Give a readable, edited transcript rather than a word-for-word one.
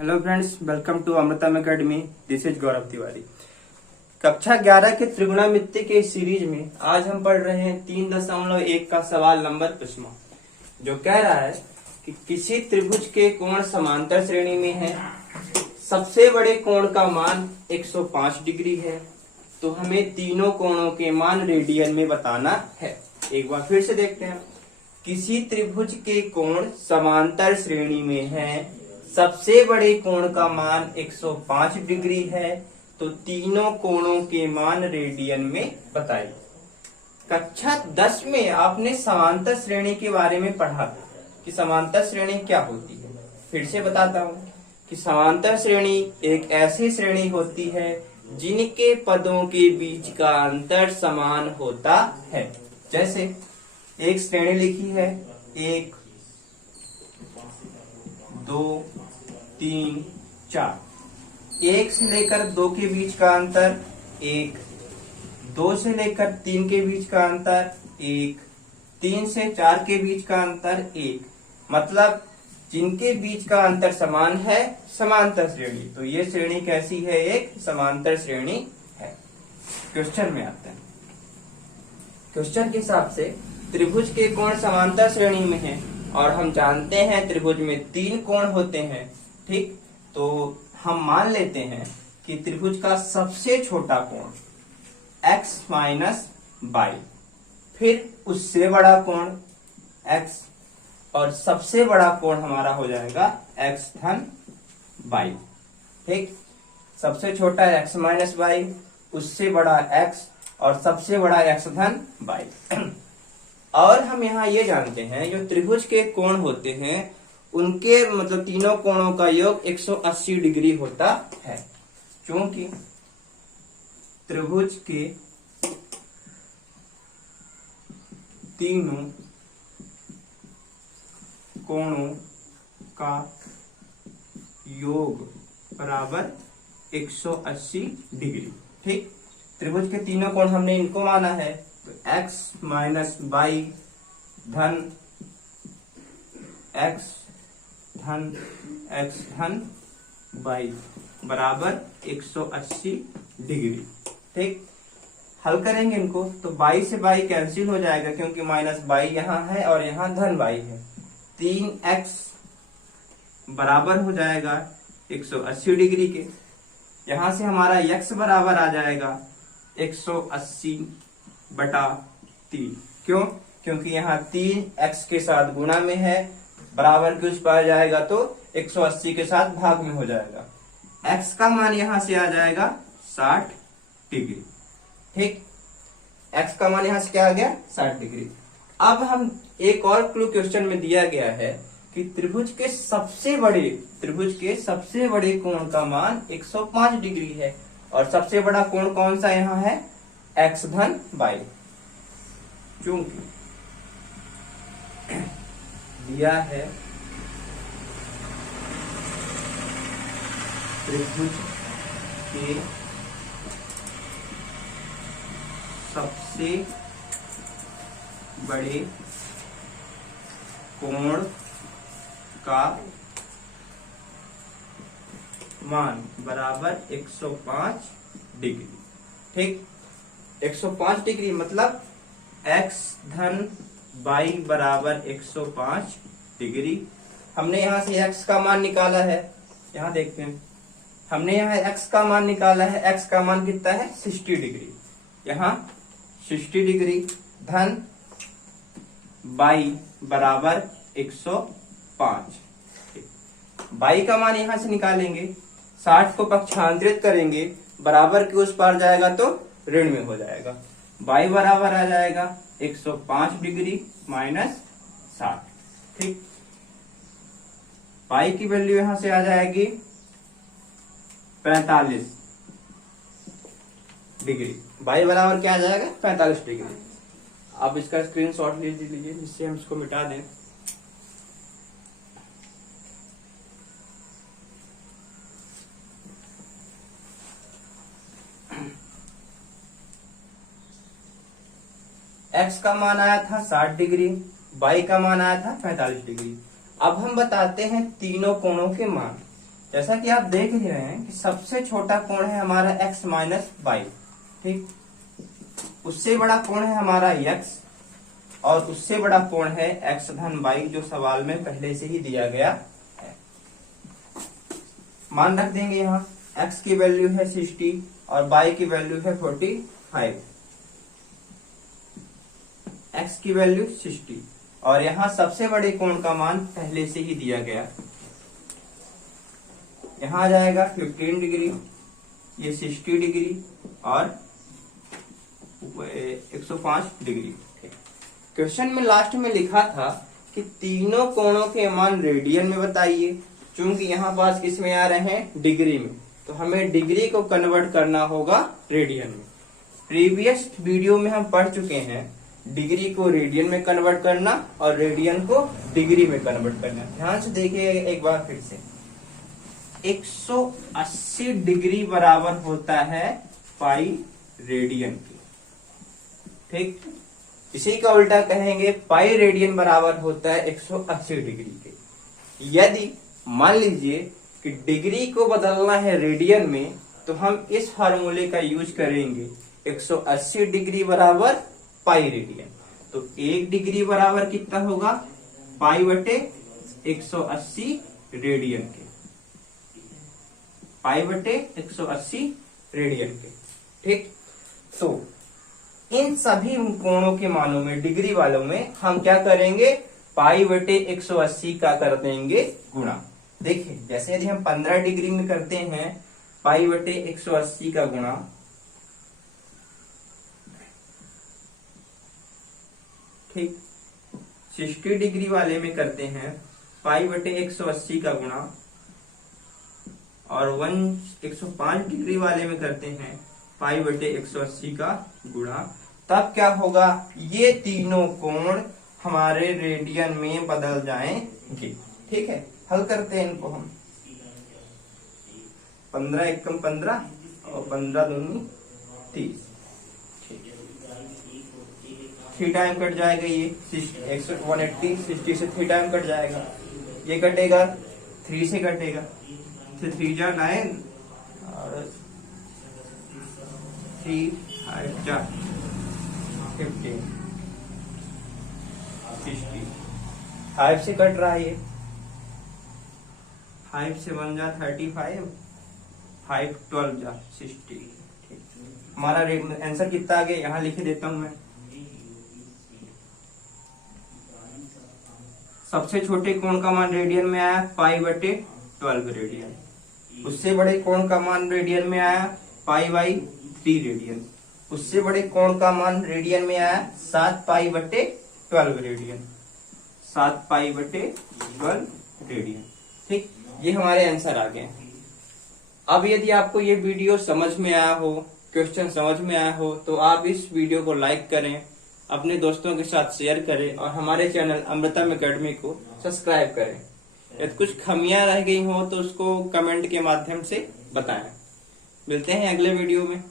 Hello friends, welcome to अमृतम academy. This is गौरव तिवारी। कक्षा 11 के त्रिगुणामिति के सीरीज में आज हम पढ़ रहे हैं 3.1 का सवाल नंबर 5, जो कह रहा है कि किसी त्रिभुज के कोण समांतर श्रेणी में है, सबसे बड़े कोण का मान 105 डिग्री है, तो हमें तीनों कोणों के मान रेडियन में बताना है। एक बार फिर से देखते हैं। किसी त्रिभुज के कोण समांतर श्रेणी में है, सबसे बड़े कोण का मान 105 डिग्री है, तो तीनों कोणों के मान रेडियन में बताइए। कक्षा 10 में आपने समांतर श्रेणी के बारे में पढ़ा कि समांतर श्रेणी क्या होती है। फिर से बताता हूँ कि समांतर श्रेणी एक ऐसी श्रेणी होती है जिनके पदों के बीच का अंतर समान होता है। जैसे एक श्रेणी लिखी है 1 2 3 4, 1 से लेकर 2 के बीच का अंतर 1, 2 से लेकर 3 के बीच का अंतर 1, 3 से 4 के बीच का अंतर 1, मतलब जिनके बीच का अंतर समान है, समांतर श्रेणी। तो ये श्रेणी कैसी है? एक समांतर श्रेणी है। क्वेश्चन में आते हैं। क्वेश्चन के हिसाब से त्रिभुज के कोण समांतर श्रेणी में है और हम जानते हैं त्रिभुज में 3 कोण होते हैं, ठीक। तो हम मान लेते हैं कि त्रिभुज का सबसे छोटा कोण x माइनस बाई, फिर उससे बड़ा कोण x और सबसे बड़ा कोण हमारा हो जाएगा x धन बाई, ठीक। सबसे छोटा x माइनस बाई, उससे बड़ा x और सबसे बड़ा x धन बाई। और हम यहाँ ये जानते हैं जो त्रिभुज के कोण होते हैं उनके मतलब तीनों कोणों का योग 180 डिग्री होता है, क्योंकि त्रिभुज के तीनों कोणों का योग बराबर 180 डिग्री, ठीक। त्रिभुज के तीनों कोण हमने इनको माना है, तो x माइनस बाई धन x धन बाई बराबर 180 डिग्री, ठीक। हल करेंगे इनको तो बाई से बाई कैंसिल हो जाएगा, क्योंकि माइनस बाई यहाँ है और यहाँ धन बाई है। 3x बराबर हो जाएगा 180 डिग्री के। यहाँ से हमारा x बराबर आ जाएगा 180 बटा 3। क्यों? क्योंकि यहाँ 3x के साथ गुणा में है, बराबर के उस पार जाएगा तो 180 के साथ भाग में हो जाएगा। x का मान यहां से आ जाएगा 60 डिग्री, ठीक। x का मान यहां से क्या आ गया? 60 डिग्री। अब हम एक और क्लू क्वेश्चन में दिया गया है कि त्रिभुज के सबसे बड़े कोण का मान 105 डिग्री है और सबसे बड़ा कोण कौन सा यहाँ है? x धन बाई। चूंकि दिया है त्रिभुज के सबसे बड़े कोण का मान बराबर 105 डिग्री, ठीक। 105 डिग्री मतलब x धन बाई बराबर 105 डिग्री। हमने यहां से x का मान निकाला है, यहां देखते हैं। हमने यहाँ x का मान निकाला है, x का मान कितना है? 60 डिग्री। यहाँ 60 डिग्री धन बाई बराबर 105। बाई का मान यहां से निकालेंगे, 60 को पक्षांतरित करेंगे, बराबर के उस पार जाएगा तो ऋण में हो जाएगा। बाई बराबर आ जाएगा 105 डिग्री माइनस 60, ठीक। बाई की वैल्यू यहां से आ जाएगी 45 डिग्री। बाई बराबर क्या आ जाएगा? 45 डिग्री। आप इसका स्क्रीनशॉट ले लीजिए जिससे हम इसको मिटा दें। x का मान आया था 60 डिग्री, y का मान आया था 45 डिग्री। अब हम बताते हैं तीनों कोणों के मान। जैसा कि आप देख ही रहे हैं कि सबसे छोटा कोण है हमारा x माइनस बाई, ठीक। उससे बड़ा कोण है हमारा x और उससे बड़ा कोण है x धन बाई, जो सवाल में पहले से ही दिया गया है। मान रख देंगे यहाँ x की वैल्यू है 60 और y की वैल्यू है 45। x की वैल्यू 60 और यहाँ सबसे बड़े कोण का मान पहले से ही दिया गया। यहाँ आ जाएगा 15 डिग्री, ये 60 डिग्री और 105 डिग्री। क्वेश्चन में लास्ट में लिखा था कि तीनों कोणों के मान रेडियन में बताइए। चूंकि यहाँ पास किस में आ रहे हैं, डिग्री में, तो हमें डिग्री को कन्वर्ट करना होगा रेडियन में। प्रीवियस वीडियो में हम पढ़ चुके हैं डिग्री को रेडियन में कन्वर्ट करना और रेडियन को डिग्री में कन्वर्ट करना। ध्यान से देखिए एक बार फिर से। 180 डिग्री बराबर होता है पाई रेडियन की, ठीक। इसी का उल्टा कहेंगे पाई रेडियन बराबर होता है 180 डिग्री के। यदि मान लीजिए कि डिग्री को बदलना है रेडियन में, तो हम इस फार्मूले का यूज करेंगे 180 डिग्री बराबर पाई रेडियन। तो 1 डिग्री बराबर कितना होगा, पाई बटे 180 रेडियन के, पाई बटे 180 रेडियन के, ठीक। तो इन सभी कोणों के मानों में, डिग्री वालों में, हम क्या करेंगे, पाई बटे 180 का कर देंगे गुणा। देखिए जैसे यदि हम 15 डिग्री में करते हैं पाई बटे 180 का गुणा, ठीक। 60 डिग्री वाले में करते हैं पाई बटे 180 का गुणा और 105 डिग्री वाले में करते हैं पाई बटे 180 का गुणा। तब क्या होगा, ये तीनों कोण हमारे रेडियन में बदल जाएंगे, ठीक है। हल करते हैं इनको हम। 15 एकम 15 और 15 दूनी 30, थ्री टाइम कट जाएगा, ये 180 60 से 3 टाइम कट जाएगा, ये कटेगा 3 से कटेगा, 3 जा 9 और 3 4 15 60, 5 से कट रहा है, ये 5 से 1 जा 35, 5 12 जा 60, ठीक। हमारा आंसर कितना आ गया, यहाँ लिख देता हूं मैं। सबसे छोटे कोण का मान रेडियन में आया पाई बटे 12 रेडियन। उससे बड़े कोण का मान रेडियन में आया पाई बाई 3 रेडियन। उससे बड़े कोण का मान रेडियन में आया 7 पाई बटे 12 रेडियन, 7 पाई बटे 12 रेडियन, ठीक। ये हमारे आंसर आ गए। अब यदि आपको ये वीडियो समझ में आया हो, क्वेश्चन समझ में आया हो, तो आप इस वीडियो को लाइक करें, अपने दोस्तों के साथ शेयर करें और हमारे चैनल अमृतम एकेडमी को सब्सक्राइब करें। यदि कुछ खामियां रह गई हो तो उसको कमेंट के माध्यम से बताएं। मिलते हैं अगले वीडियो में।